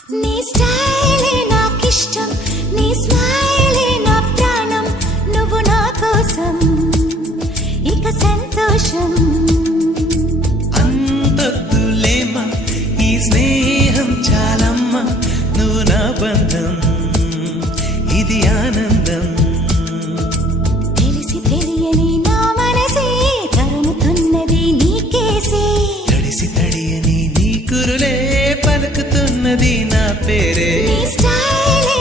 నీ స్టైలే నాకిష్టం, నీ స్మైలే నా ప్రాణం, నువ్వు నా కోసం ఇక సంతోషం. అంతొద్దులేమా ఈ స్నేహం చాలమ్మా, నువ్వు నా బంధం ఇది ఆనందం. తెలిసి తెలియని నా మనసే తరుముతున్నది నీకేసే, తడిసి తడియని నీ కురులే పలుకుతున్నది నా పేరే. నీ స్టైలే